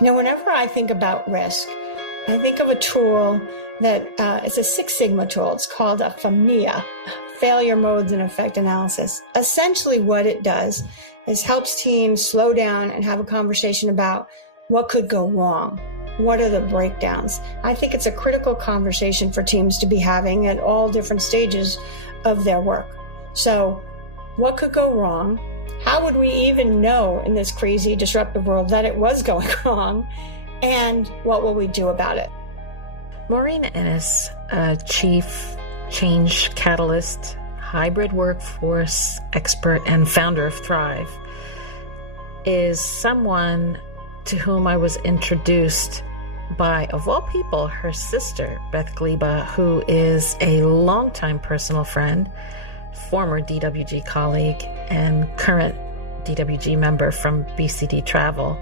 Whenever I think about risk, I think of a tool that it's a Six Sigma tool. It's called a FMEA, Failure Modes and Effect Analysis. Essentially what it does is helps teams slow down and have a conversation about what could go wrong. What are the breakdowns? I think it's a critical conversation for teams to be having at all different stages of their work. So what could go wrong? How would we even know in this crazy, disruptive world that it was going wrong? And what will we do about it? Maureen Ennis, Chief Change Catalyst, hybrid workforce expert, and founder of Thrive, is someone to whom I was introduced by, of all people, her sister, Beth Gleba, who is a longtime personal friend, former DWG colleague, and current DWG member from BCD Travel.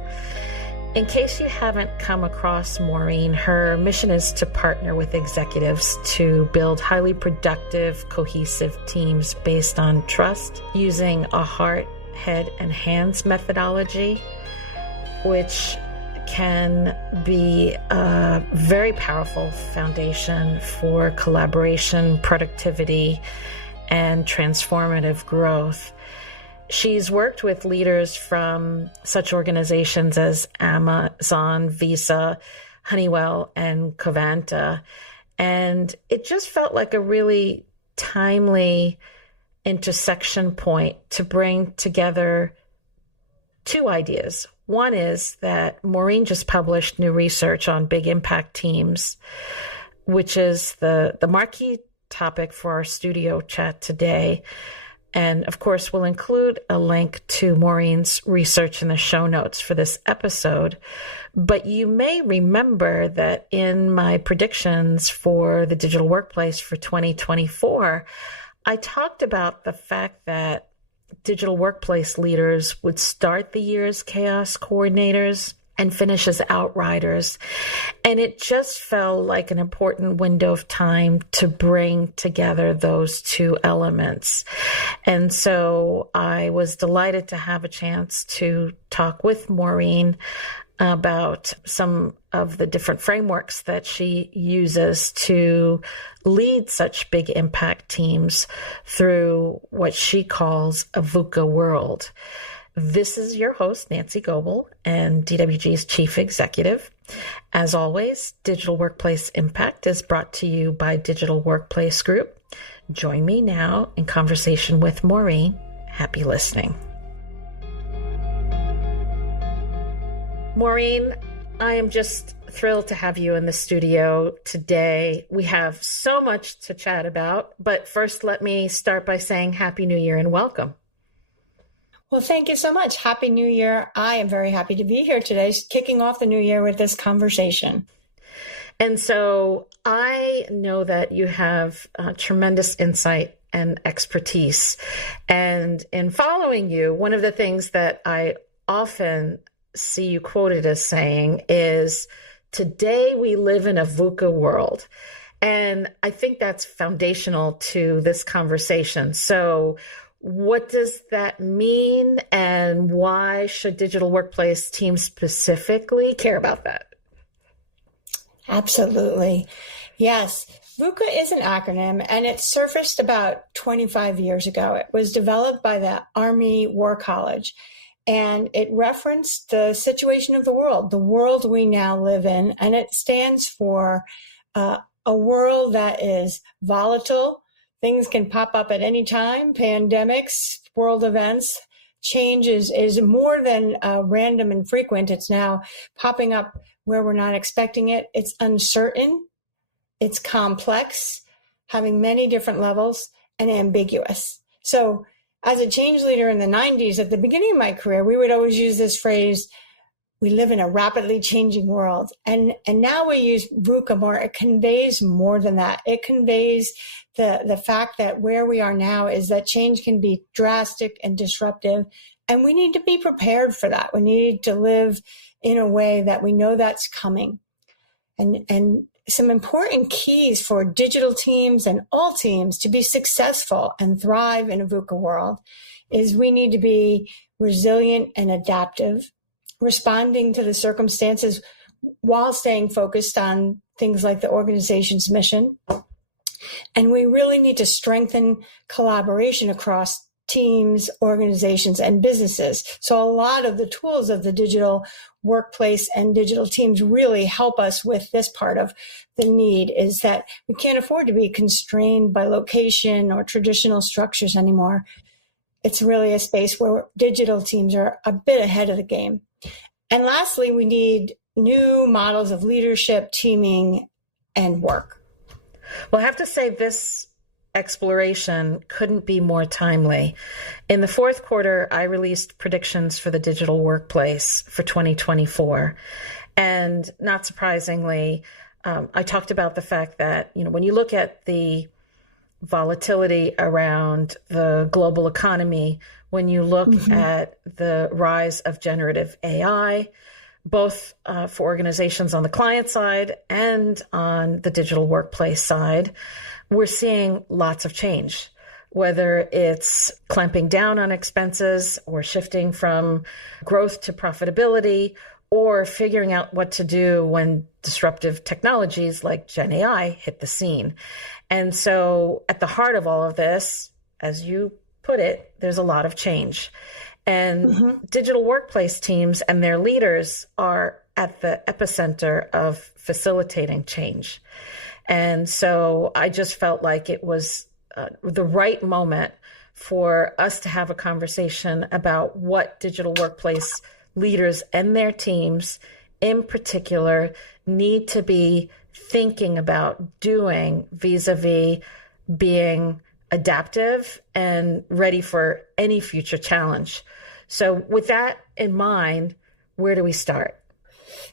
In case you haven't come across Maureen, her mission is to partner with executives to build highly productive, cohesive teams based on trust, using a heart, head, and hands methodology, which can be a very powerful foundation for collaboration, productivity, and transformative growth. She's worked with leaders from such organizations as Amazon, Visa, Honeywell, and Covanta. And it just felt like a really timely intersection point to bring together two ideas. One is that Maureen just published new research on big impact teams, which is the marquee topic for our studio chat today. And of course, we'll include a link to Maureen's research in the show notes for this episode. But you may remember that in my predictions for the digital workplace for 2024, I talked about the fact that digital workplace leaders would start the year as chaos coordinators and finish as outriders. And it just felt like an important window of time to bring together those two elements. And so I was delighted to have a chance to talk with Maureen about some of the different frameworks that she uses to lead such big impact teams through what she calls a VUCA world. This is your host, Nancy Goebel, and DWG's Chief Executive. As always, Digital Workplace Impact is brought to you by Digital Workplace Group. Join me now in conversation with Maureen. Happy listening. Maureen, I am just thrilled to have you in the studio today. We have so much to chat about, but first let me start by saying Happy New Year and welcome. Well, thank you so much. Happy New Year. I am very happy to be here today, kicking off the new year with this conversation. And so I know that you have tremendous insight and expertise. And in following you, one of the things that I often see you quoted as saying is, today we live in a VUCA world. And I think that's foundational to this conversation. So what does that mean, and why should digital workplace teams specifically care about that? Absolutely. Yes. VUCA is an acronym, and it surfaced about 25 years ago. It was developed by the Army War College, and it referenced the situation of the world we now live in, and it stands for a world that is volatile. Things can pop up at any time, pandemics, world events. Change is more than random and frequent. It's now popping up where we're not expecting it. It's uncertain, it's complex, having many different levels, and ambiguous. So as a change leader in the 90s, at the beginning of my career, we would always use this phrase, we live in a rapidly changing world. And now we use VUCA more. It conveys more than that. It conveys the fact that where we are now is that change can be drastic and disruptive. And we need to be prepared for that. We need to live in a way that we know that's coming. And some important keys for digital teams and all teams to be successful and thrive in a VUCA world is we need to be resilient and adaptive. responding to the circumstances while staying focused on things like the organization's mission. And we really need to strengthen collaboration across teams, organizations, and businesses. So a lot of the tools of the digital workplace and digital teams really help us with this part of the need, is that we can't afford to be constrained by location or traditional structures anymore. It's really a space where digital teams are a bit ahead of the game. And lastly, we need new models of leadership, teaming, and work. Well, I have to say this exploration couldn't be more timely. In the fourth quarter, I released predictions for the digital workplace for 2024. And not surprisingly, I talked about the fact that, when you look at the volatility around the global economy, when you look at the rise of generative AI, both for organizations on the client side and on the digital workplace side, we're seeing lots of change, whether it's clamping down on expenses or shifting from growth to profitability, or figuring out what to do when disruptive technologies like Gen AI hit the scene. And so at the heart of all of this, as you put it, there's a lot of change. And digital workplace teams and their leaders are at the epicenter of facilitating change. And so I just felt like it was the right moment for us to have a conversation about what digital workplace leaders and their teams in particular need to be thinking about doing vis-a-vis being adaptive and ready for any future challenge. So with that in mind, where do we start?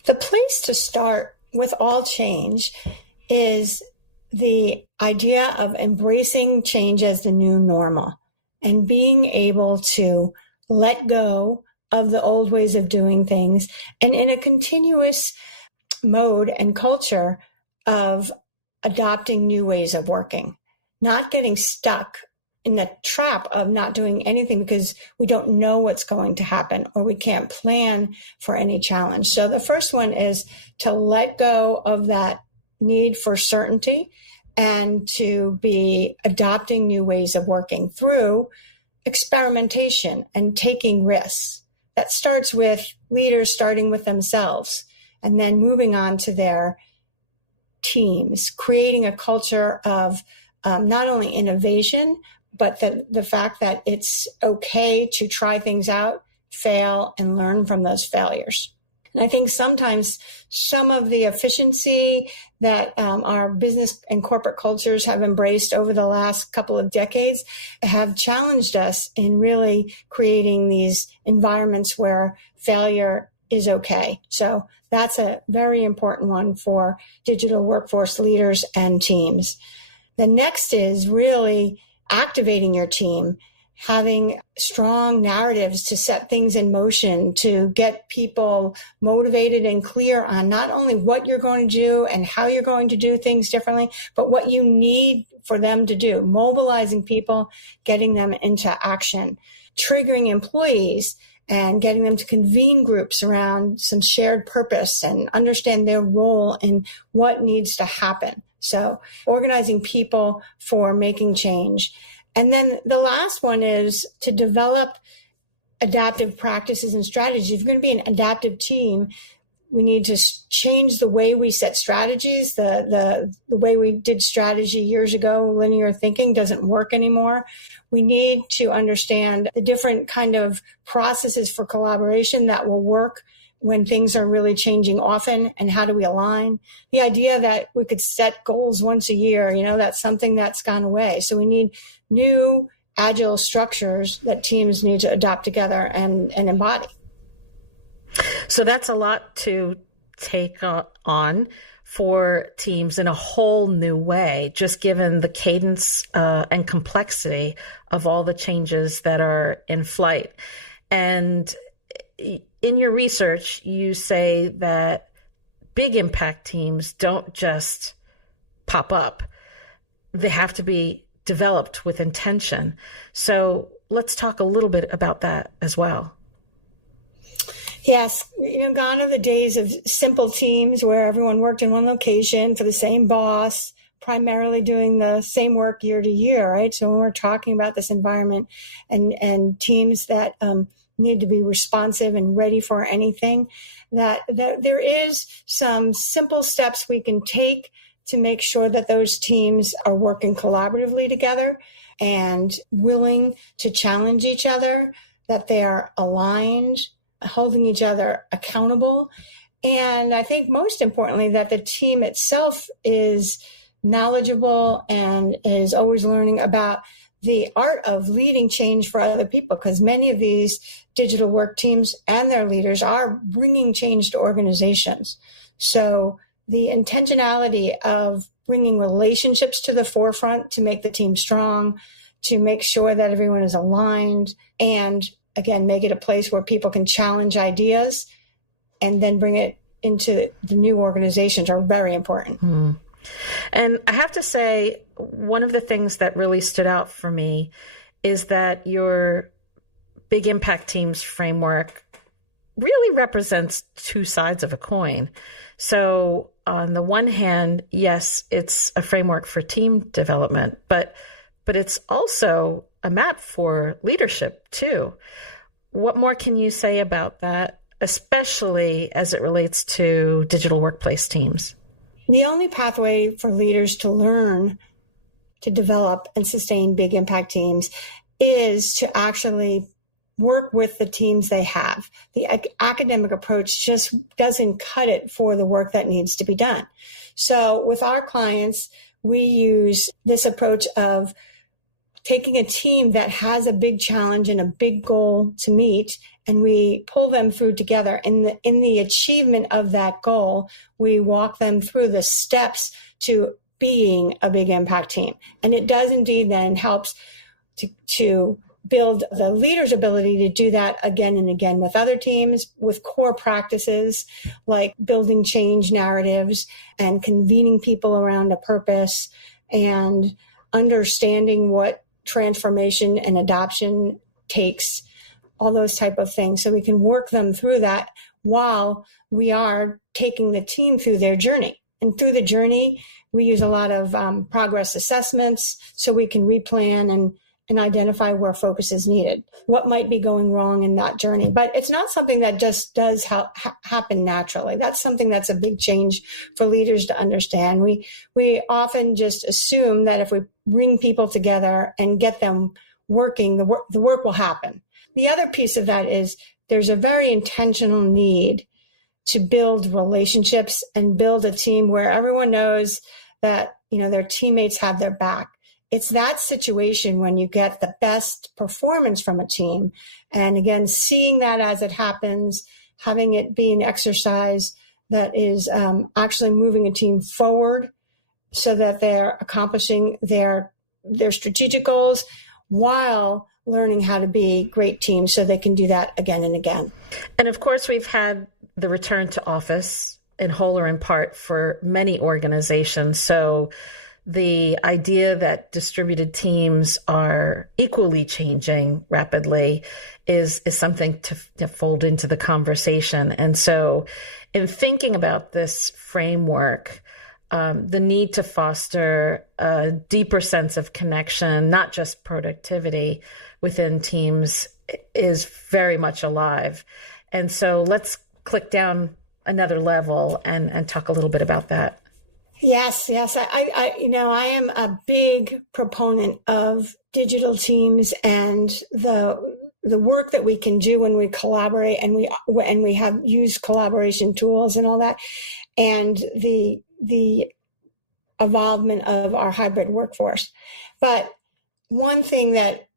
The place to start with all change is the idea of embracing change as the new normal and being able to let go of the old ways of doing things, and in a continuous mode and culture of adopting new ways of working, not getting stuck in the trap of not doing anything because we don't know what's going to happen or we can't plan for any challenge. So the first one is to let go of that need for certainty and to be adopting new ways of working through experimentation and taking risks. That starts with leaders starting with themselves and then moving on to their teams, creating a culture of not only innovation, but the fact that it's okay to try things out, fail, and learn from those failures. And I think sometimes some of the efficiency that our business and corporate cultures have embraced over the last couple of decades have challenged us in really creating these environments where failure is okay. So that's a very important one for digital workforce leaders and teams. The next is really activating your team, having strong narratives to set things in motion, to get people motivated and clear on not only what you're going to do and how you're going to do things differently, but what you need for them to do, mobilizing people, getting them into action, triggering employees and getting them to convene groups around some shared purpose and understand their role in what needs to happen. So organizing people for making change. And then the last one is to develop adaptive practices and strategies. If you're going to be an adaptive team, we need to change the way we set strategies. The way we did strategy years ago, linear thinking, doesn't work anymore. We need to understand the different kind of processes for collaboration that will work when things are really changing often, and how do we align? The idea that we could set goals once a year, that's something that's gone away. So we need new agile structures that teams need to adopt together and embody. So that's a lot to take on for teams in a whole new way, just given the cadence and complexity of all the changes that are in flight. And in your research, you say that big impact teams don't just pop up. They have to be developed with intention. So let's talk a little bit about that as well. Yes, gone are the days of simple teams where everyone worked in one location for the same boss, primarily doing the same work year to year, right? So when we're talking about this environment and teams that need to be responsive and ready for anything, that there is some simple steps we can take to make sure that those teams are working collaboratively together and willing to challenge each other, that they are aligned, holding each other accountable. And I think most importantly, that the team itself is knowledgeable and is always learning about the art of leading change for other people, because many of these digital work teams and their leaders are bringing change to organizations. So the intentionality of bringing relationships to the forefront to make the team strong, to make sure that everyone is aligned, and again, make it a place where people can challenge ideas and then bring it into the new organizations are very important. Mm. And I have to say, one of the things that really stood out for me is that your Big Impact Teams framework really represents two sides of a coin. So on the one hand, yes, it's a framework for team development, but it's also a map for leadership too. What more can you say about that, especially as it relates to digital workplace teams? The only pathway for leaders to learn, to develop and sustain big impact teams is to actually work with the teams they have. The academic approach just doesn't cut it for the work that needs to be done. So with our clients, we use this approach of taking a team that has a big challenge and a big goal to meet, and we pull them through together. In the achievement of that goal, we walk them through the steps to being a big impact team. And it does indeed then helps to build the leader's ability to do that again and again with other teams, with core practices like building change narratives and convening people around a purpose and understanding what transformation and adoption takes, all those type of things. So we can work them through that while we are taking the team through their journey. And through the journey, we use a lot of progress assessments so we can replan and identify where focus is needed, what might be going wrong in that journey. But it's not something that just does happen naturally. That's something that's a big change for leaders to understand. We often just assume that if we bring people together and get them working, the work will happen. The other piece of that is there's a very intentional need to build relationships and build a team where everyone knows that, their teammates have their back. It's that situation when you get the best performance from a team. And again, seeing that as it happens, having it be an exercise that is actually moving a team forward so that they're accomplishing their strategic goals while learning how to be great teams so they can do that again and again. And of course, we've had the return to office in whole or in part for many organizations. So the idea that distributed teams are equally changing rapidly is something to fold into the conversation. And so in thinking about this framework, the need to foster a deeper sense of connection, not just productivity within teams, is very much alive. And so let's click down another level and talk a little bit about that. Yes. I am a big proponent of digital teams and the work that we can do when we collaborate and we have used collaboration tools and all that, and the evolvement of our hybrid workforce. But one thing that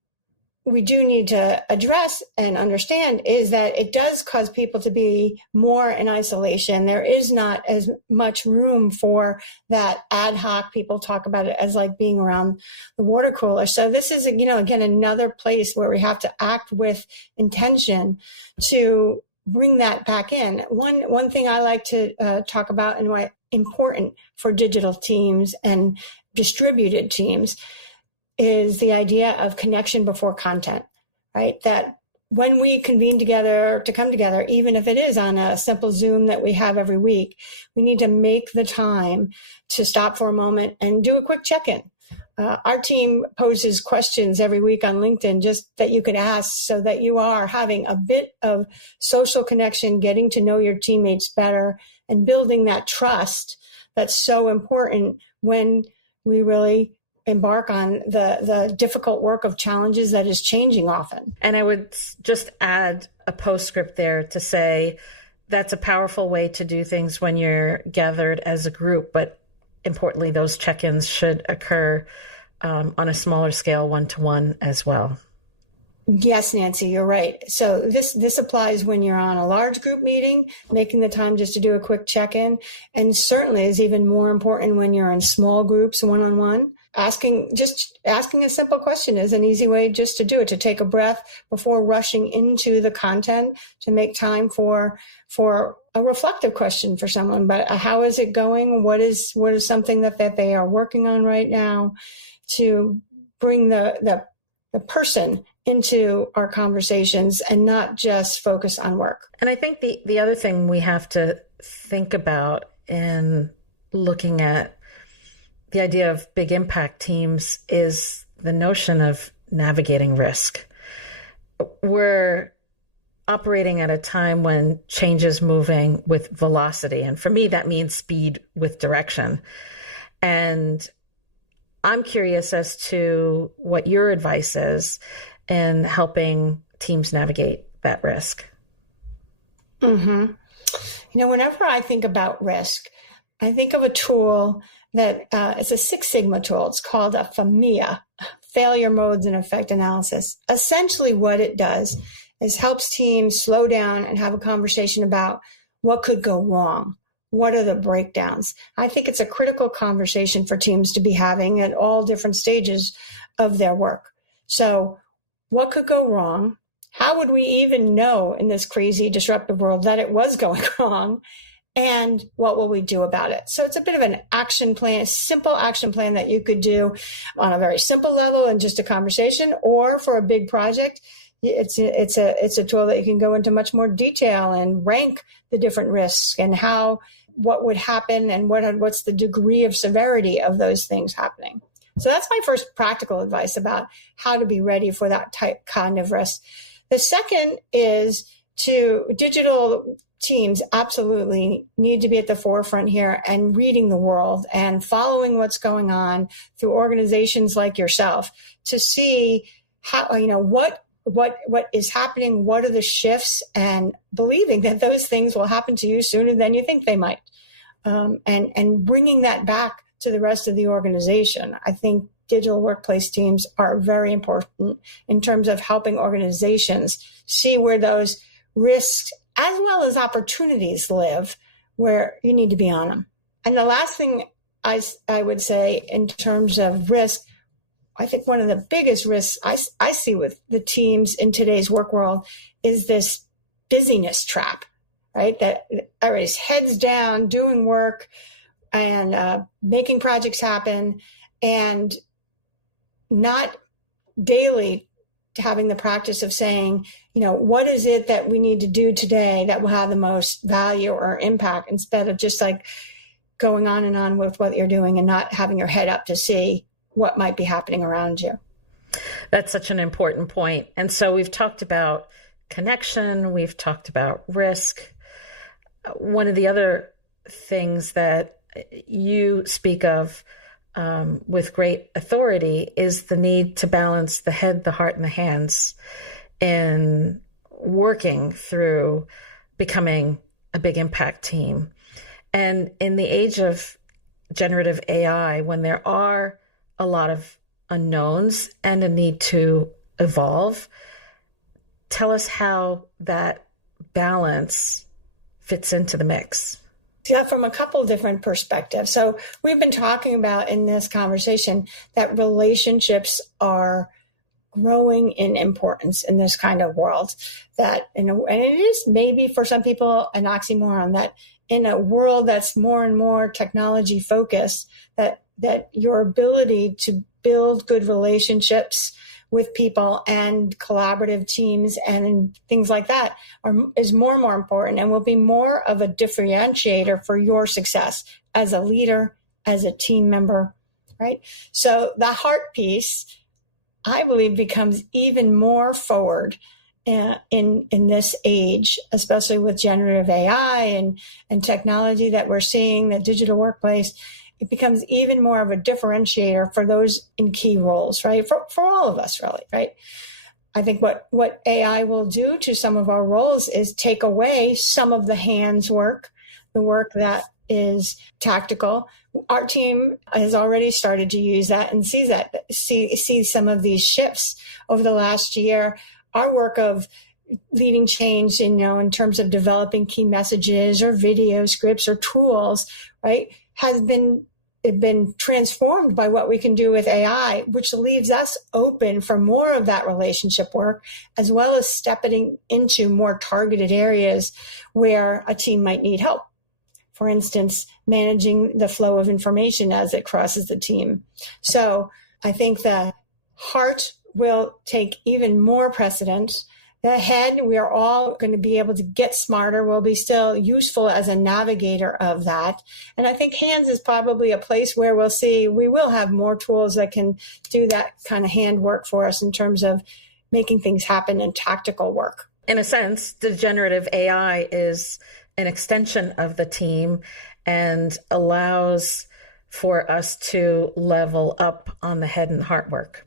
we do need to address and understand is that it does cause people to be more in isolation. There is not as much room for that ad hoc. People talk about it as like being around the water cooler. So this is, again, another place where we have to act with intention to bring that back in. One thing I like to talk about and why important for digital teams and distributed teams is the idea of connection before content, right? That when we convene together to come together, even if it is on a simple Zoom that we have every week, we need to make the time to stop for a moment and do a quick check-in. Our team poses questions every week on LinkedIn just that you can ask so that you are having a bit of social connection, getting to know your teammates better, and building that trust that's so important when we really embark on the difficult work of challenges that is changing often. And I would just add a postscript there to say that's a powerful way to do things when you're gathered as a group, but importantly, those check-ins should occur on a smaller scale, one-to-one as well. Yes, Nancy, you're right. So this applies when you're on a large group meeting, making the time just to do a quick check-in, and certainly is even more important when you're in small groups, one-on-one. Asking a simple question is an easy way just to do it, to take a breath before rushing into the content, to make time for a reflective question for someone. But how is it going? What is something that they are working on right now, to bring the person into our conversations and not just focus on work. And I think the other thing we have to think about in looking at the idea of big impact teams is the notion of navigating risk. We're operating at a time when change is moving with velocity. And for me, that means speed with direction. And I'm curious as to what your advice is in helping teams navigate that risk. Mm-hmm. Whenever I think about risk, I think of a tool that is a Six Sigma tool. It's called a FMEA, Failure Modes and Effect Analysis. Essentially what it does is helps teams slow down and have a conversation about what could go wrong. What are the breakdowns? I think it's a critical conversation for teams to be having at all different stages of their work. So what could go wrong? How would we even know in this crazy, disruptive world that it was going wrong? And what will we do about it? So it's a bit of an action plan, a simple action plan that you could do on a very simple level in just a conversation, or for a big project. It's a tool that you can go into much more detail and rank the different risks and what would happen and what's the degree of severity of those things happening. So that's my first practical advice about how to be ready for that kind of risk. The second is digital teams absolutely need to be at the forefront here and reading the world and following what's going on through organizations like yourself to see how, what is happening, what are the shifts, and believing that those things will happen to you sooner than you think they might. And bringing that back to the rest of the organization. I think digital workplace teams are very important in terms of helping organizations see where those risks as well as opportunities live, where you need to be on them. And the last thing I would say in terms of risk, I think one of the biggest risks I see with the teams in today's work world is this busyness trap, right? That everybody's heads down doing work and making projects happen, and not daily having the practice of saying, what is it that we need to do today that will have the most value or impact, instead of just like going on and on with what you're doing and not having your head up to see what might be happening around you. That's such an important point. And so we've talked about connection, we've talked about risk. One of the other things that you speak of with great authority is the need to balance the head, the heart, and the hands in working through becoming a big impact team. And in the age of generative AI, when there are a lot of unknowns and a need to evolve, tell us how that balance fits into the mix. Yeah, from a couple different perspectives. So we've been talking about in this conversation that relationships are growing in importance in this kind of world. And it is maybe for some people an oxymoron that in a world that's more and more technology focused, that your ability to build good relationships with people and collaborative teams and things like that is more and more important and will be more of a differentiator for your success as a leader, as a team member, right? So the heart piece, I believe, becomes even more forward in this age, especially with generative AI and technology that we're seeing, the digital workplace. It becomes even more of a differentiator for those in key roles, right? For all of us, really, right? I think what AI will do to some of our roles is take away some of the hands work, the work that is tactical. Our team has already started to use that and see some of these shifts over the last year. Our work of leading change, in terms of developing key messages or video scripts or tools, right, has been transformed by what we can do with AI, which leaves us open for more of that relationship work, as well as stepping into more targeted areas where a team might need help. For instance, managing the flow of information as it crosses the team. So I think the heart will take even more precedence. The head, we are all going to be able to get smarter. We'll be still useful as a navigator of that. And I think hands is probably a place where we will have more tools that can do that kind of hand work for us in terms of making things happen in tactical work. In a sense, the generative AI is an extension of the team and allows for us to level up on the head and heart work.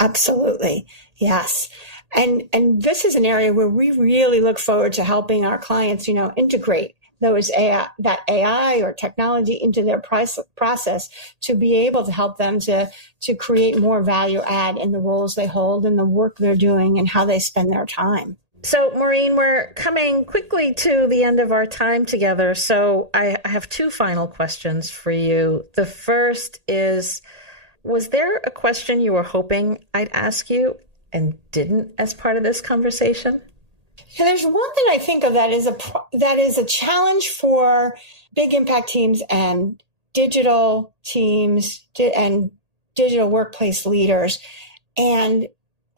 Absolutely. Yes. And this is an area where we really look forward to helping our clients, integrate that AI or technology into their process to be able to help them to create more value add in the roles they hold and the work they're doing and how they spend their time. So, Maureen, we're coming quickly to the end of our time together. So I have two final questions for you. The first is, was there a question you were hoping I'd ask you and didn't as part of this conversation? Yeah, there's one thing I think of that is a challenge for big impact teams and digital teams and digital workplace leaders. And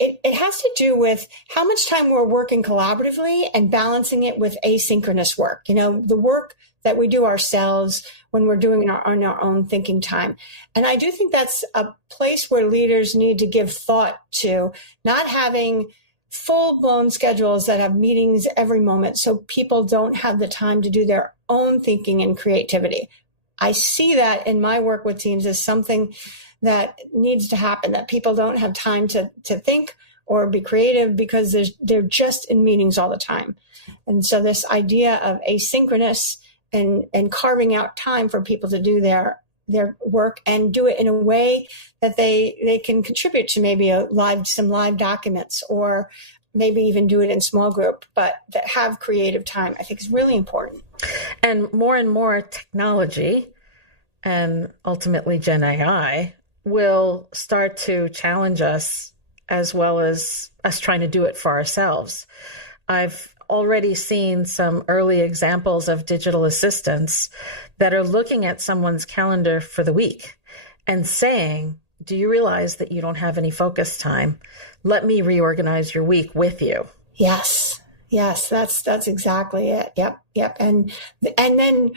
it has to do with how much time we're working collaboratively and balancing it with asynchronous work. The work that we do ourselves when we're doing it on our own thinking time. And I do think that's a place where leaders need to give thought to not having full-blown schedules that have meetings every moment so people don't have the time to do their own thinking and creativity. I see that in my work with teams as something that needs to happen, that people don't have time to think or be creative because they're just in meetings all the time. And so this idea of asynchronous and carving out time for people to do their work and do it in a way that they can contribute to maybe some live documents or maybe even do it in small group, but that have creative time, I think is really important. And more technology and ultimately Gen AI will start to challenge us as well as us trying to do it for ourselves. I've already seen some early examples of digital assistants that are looking at someone's calendar for the week and saying, do you realize that you don't have any focus time? Let me reorganize your week with you. Yes, that's exactly it. Yep. And then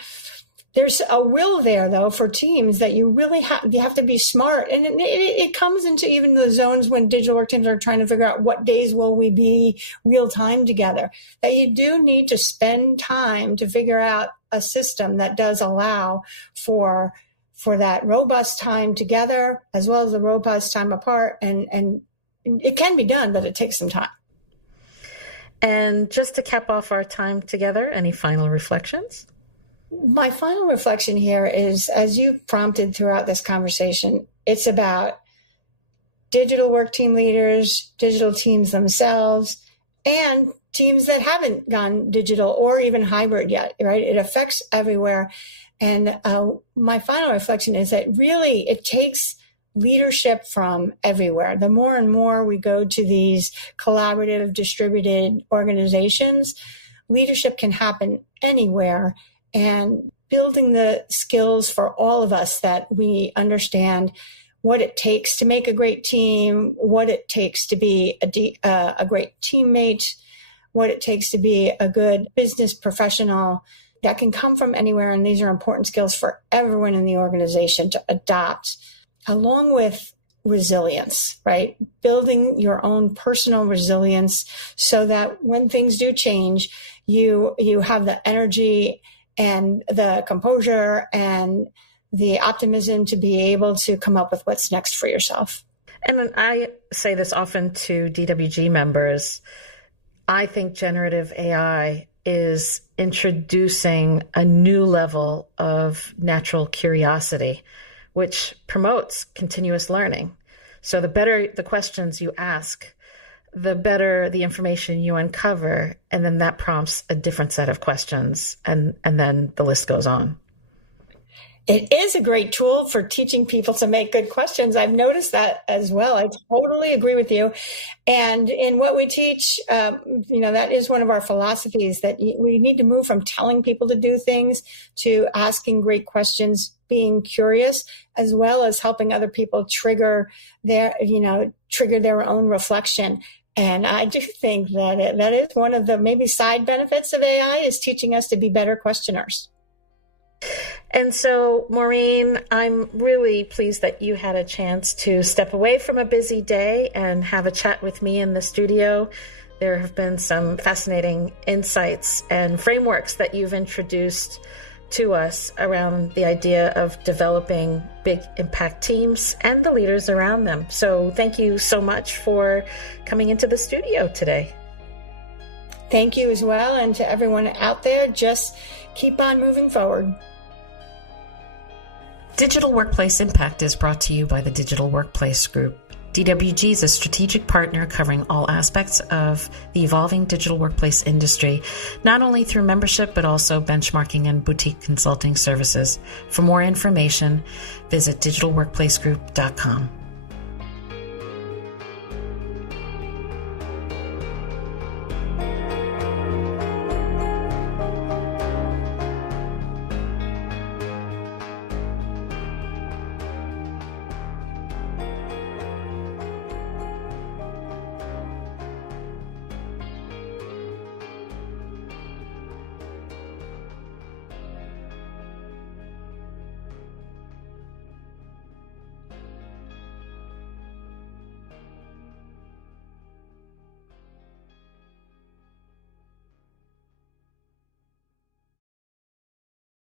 there's a will there, though, for teams that you really have to be smart. And it comes into even the zones when digital work teams are trying to figure out what days will we be real time together, that you do need to spend time to figure out a system that does allow for that robust time together as well as the robust time apart. And it can be done, but it takes some time. And just to cap off our time together, any final reflections? My final reflection here is, as you prompted throughout this conversation, it's about digital work team leaders, digital teams themselves, and teams that haven't gone digital or even hybrid yet, right? It affects everywhere. And my final reflection is that really it takes leadership from everywhere. The more and more we go to these collaborative, distributed organizations, leadership can happen anywhere. And building the skills for all of us that we understand what it takes to make a great team, what it takes to be a great teammate, what it takes to be a good business professional. That can come from anywhere, and these are important skills for everyone in the organization to adopt, along with resilience, right? Building your own personal resilience so that when things do change, you have the energy and the composure and the optimism to be able to come up with what's next for yourself. And I say this often to DWG members. I think generative AI is introducing a new level of natural curiosity, which promotes continuous learning. So the better the questions you ask, the better the information you uncover, and then that prompts a different set of questions, and then the list goes on. It is a great tool for teaching people to make good questions. I've noticed that as well. I totally agree with you. And in what we teach, that is one of our philosophies, that we need to move from telling people to do things to asking great questions, being curious, as well as helping other people trigger their own reflection. And I do think that that is one of the maybe side benefits of AI, is teaching us to be better questioners. And so, Maureen, I'm really pleased that you had a chance to step away from a busy day and have a chat with me in the studio. There have been some fascinating insights and frameworks that you've introduced to us around the idea of developing big impact teams and the leaders around them. So thank you so much for coming into the studio today. Thank you as well. And to everyone out there, just keep on moving forward. Digital Workplace Impact is brought to you by the Digital Workplace Group. DWG is a strategic partner covering all aspects of the evolving digital workplace industry, not only through membership, but also benchmarking and boutique consulting services. For more information, visit digitalworkplacegroup.com.